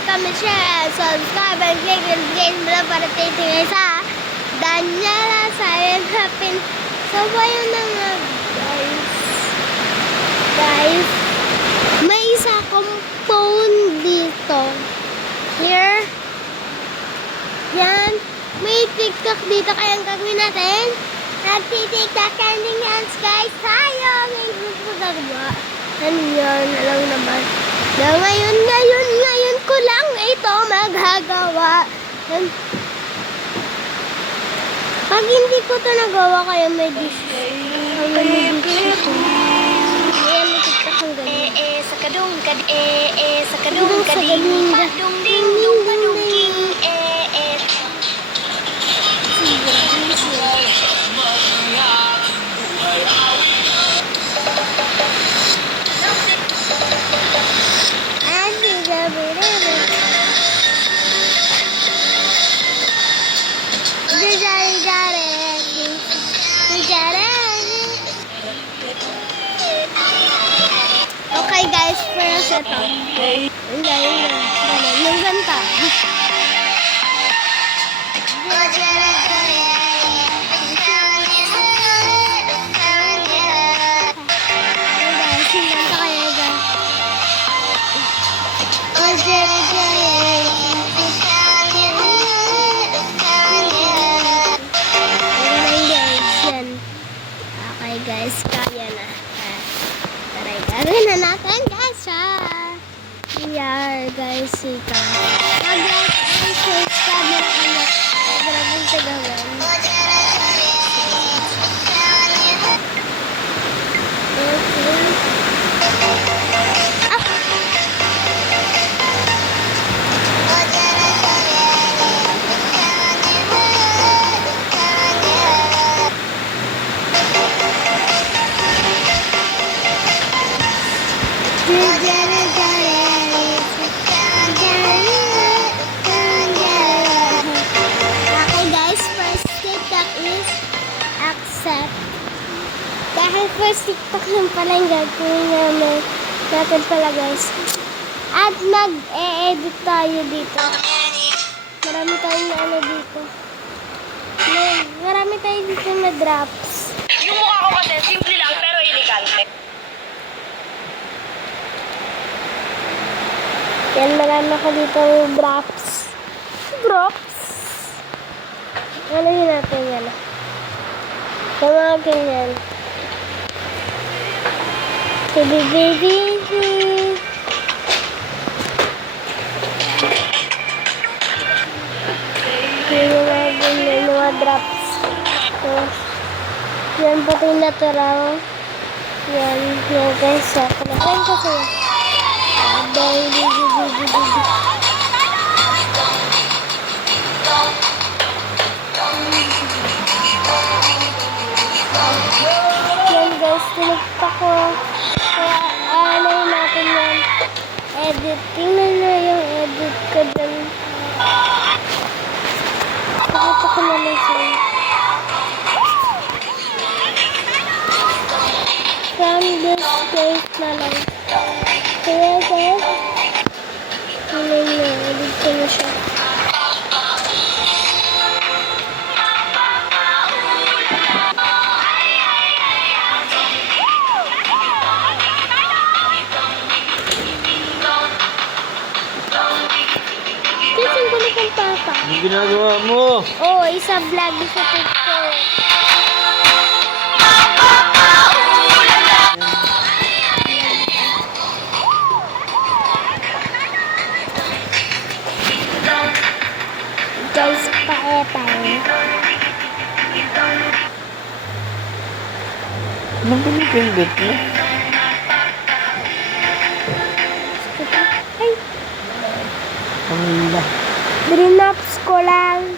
like, comment, share, and subscribe, and click the notification bell para titingin sa Daniela Silent Happy. So, ayun na nga, guys. May isa akong phone dito. Here. Yan. May TikTok dito, kaya ang gagawin natin. Nagti-TikTok trending hands, guys. Tayo! Ngayon ko gagawa. Ano yan? Alam naman. Na ngayon ko lang ito magagawa. Pag hindi ko ito nagawa, kaya may decision. Ayan, may TikTok ang ganyan. Sa kadung sa kadung kading padung ding dung padung king Okay guys, first ito. Yung ganta. Okay guys, kaya na. Gagawin na natin guys guys, ika. Subscribe na kanya. Grabe sa gawin. Dahil first TikTok lang pala yung gagawin natin pala guys. At mag-e-edit tayo dito. Marami tayong ano dito. Marami tayo dito na drops. Yung mukha ko kasi simple lang pero elegante. Yan, marami ako dito drops. Ano yun natin yan? Sa mga ganyan. Baby. Yung mga drops. So, yan pati natural. Yan guys. Panahin ko sa'yo. Baby. Yan guys, tinugpa ko. Kaya ano natin yan. Edit. Tingnan na yung edit ko dyan. Pakita ko naman sila. From this place na lang. Kaya guys, tingnan nyo. Edit ko na siya. Ano ginagawa mo? Oo, isa vlog sa TikTok. Guys, paetay. Anong pinipindot mo? Ay, Ang drinaps ko lang.